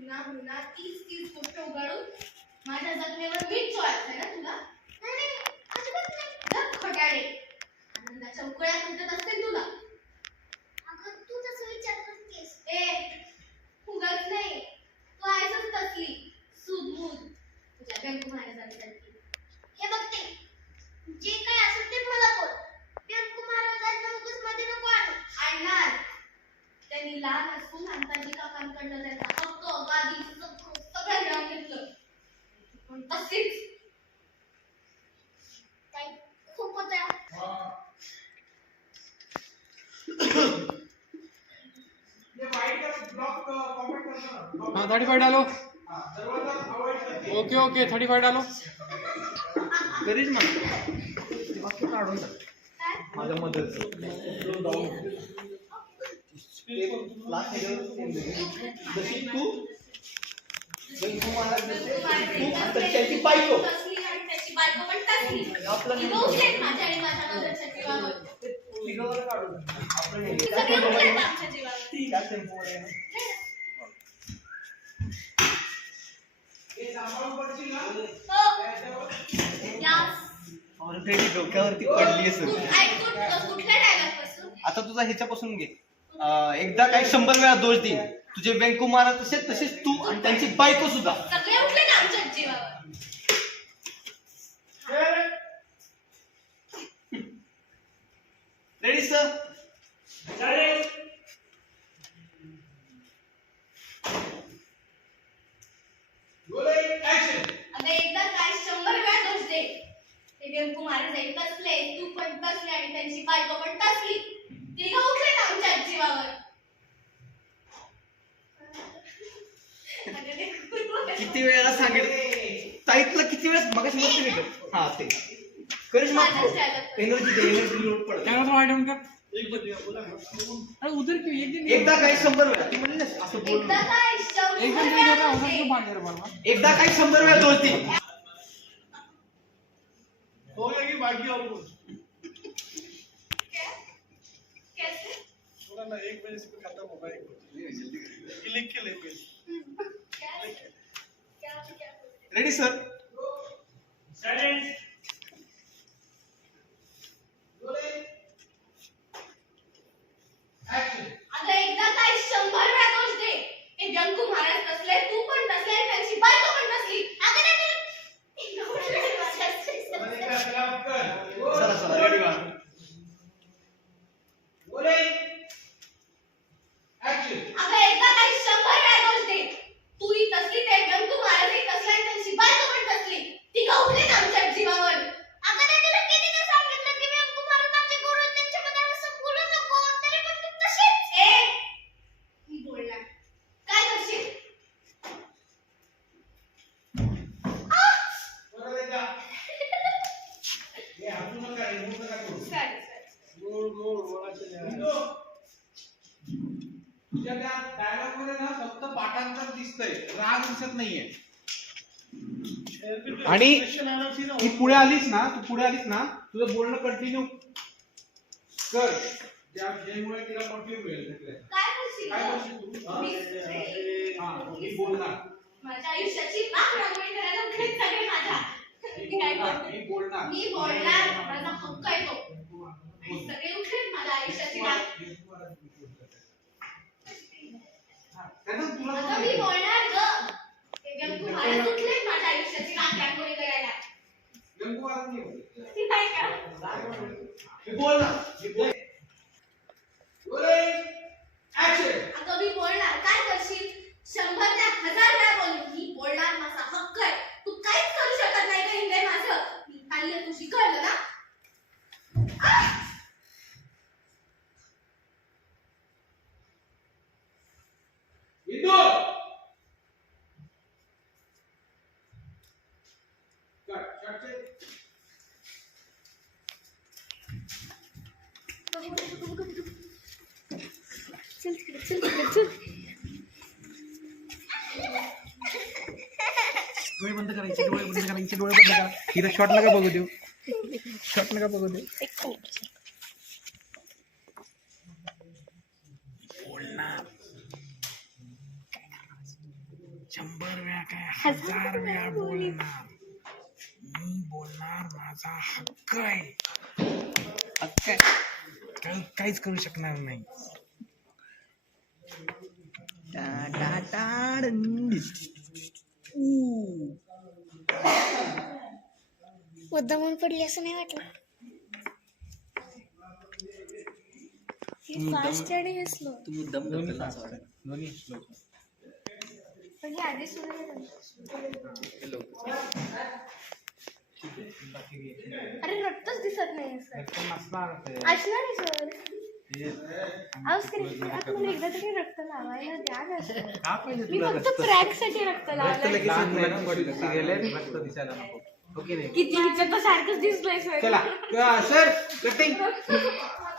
पुन्हा पुन्हा तीच तीच गोष्ट उघडून माझ्या जखमेवर मीठ आहे ना तुला? नाही नाही अजिबात नाही. धक खोटाडे आनंदाच्या उकळ्या तुटत असतील तुला अगं तू तसं विचार करतेस ए फुगत नाही तू आहेसच तसली सुदमूद तुझ्या गंगू महाराजांसारखी हे बघते जे काही असेल ते मला बोल प्रेम महाराजांना उगाच मध्ये नको आणू आणणार त्यांनी लहान असून अंताजी काकांकडनं त्याचा हक्क गादी सगळं सगळं मिळवून घेतलं पण तशीच काही खूप होतं हाँ थर्टी फाइव डालो। ओके ओके थर्टी फाइव डालो। कधीच म्हणतो काढून माझ्या मदत जशी तू त्याची बायको आपलं ही दोषेत माझ्या आणि माझ्या नवऱ्याच्या जीवावर तिघावर काढून टाक. आपलं नाही. ते त्या सगळे उठलेत टेम्पोमध्ये- आमच्या जीवावर त्या टेम्पोमध्ये आहे ना. हो. यास. ऑलरेडी डोक्यावरती पडली पासून? आता तुझा ह्याच्यापासून घे. एकदा काही शंभर वेळा दोष देईन तुझे व्यंकू महाराज तसेच तसेच तू आणि त्यांची बायको सुद्धा. सगळे उठले ना आमच्या जीवावर. रेडी सर आता एकदा काय शंभर वेळा दोष दे ते व्यंकू महाराज एक तसले तू पण तसले आणि त्यांची तिघ उठले ना आमच्या जीवावर. किती वेळा सांगितलं? ताईतला किती वेळा मगाशी नव्हते भेटत हा ते. करिश्मा माझ्याच dialogue. एनर्जी दे एनर्जी लोड पडत. कैमरा थोड़ा हाइड ऑन कर अरे उधर क्यों? एक दिन एकदा काही शंभर वेळा. ती म्हणली ना असं बोल एकदा काय शंभर वेळा काही शंभर वेळा दे हो बाकी और ना एक बजे से खत्म होगा एक लिख के लेंगे? रेडी सर अगं एकदा काय शंभर वेळा दोष दे हे व्यंकू महाराज तसले तू पण तसले आणि त्यांची बायको पण तसली अगं नाही तुला- तिघं उठले माझ्या जीवावर. चला चला रेडी व्हा अगं एकदा काय शंभर वेळा दोष दे तू ही तसली ते व्यंकू महाराज ही तसले आणि त्यांची बायको पण तसली तिघं उठले ना आमच्या जीवावर अगं नाही तुला कितीदा सांगितलं की प्रेम महाराजांचे गुरु आहेत, त्यांच्याबद्दल असं बोलू नको तरी पण तू तशीच ए मी बोलणार काय करशील सॉरी सॉरी गोल गोल होना चाहिए तुझ्या त्या डायलॉगमध्ये ना फक्त पाठांतर दिसतंय. राग दिसत नाहीये. आणि ती पुढे आलीस ना तू पुढे आलीस ना तुझं बोलणं कंटिन्यू कर. ज्या ज्यामुळे तिला कंटिन्यू मिळेल. काय करशील काय गं? करशील तू? हा? मी- हा, मी बोलणार. माझ्या आयुष्याची नाक रांगोळी करायला उठलेत सगळे माझ्या. मी मी काय बोलणार बोलते मी बोलणार. मी बोलणार. माझा हक्क आहे तो आणि सगळे उठलेत माझ्या आयुष्याची नाक हा, त्यांना तुला अगं मी बोलणार ग ते व्यंकू महाराज उठलेत माझ्या आयुष्याची नाक रांगोळी करायला गंगू महाराज नाही बोलत. ती काय का मी बोलणार मी बोल ऍक्शन अगं मी बोलणार काय करशील शंभर त्या हजार वेळा बोलली मी बोलणार माझा हक्क आहे तू काहीच करू शकत नाही का इंद्र माझं मी काही तुझी कळलं ना आह! विंदू कट कट से चल तिकडे चल तिकडे चल डोळे बंद करायचे डोळे बंद करायचे डोळे बंद करा. शॉट नका बघू देऊ. शॉट नका बघू देऊ. एक मिनिट शंभर वेळा काय हजार वेळा बोलणार. माझा हक्क आहे. काय काही काहीच करू शकणार नाही. मुद्दामून पडली असं नाही वाटलं. फास्ट आणि हे स्लो तू मुद्दाम दोन्ही आहे. slow. पण हे आधी सुरू अरे रक्तच दिसत नाही सर रक्त नसणार ते. असणार आहे सर अहो स्क्रीन मला एकदा तरी रक्त लावायला द्या ना. का पाहिजे मी तुला फक्त रक्त? साठी रक्त लावलंय. लहान मुलांना पडलं, serial रक्त दिसायला नको. ओके रे. किती हिचं तर सारखंच दिसलंय सर चला सर कटिंग.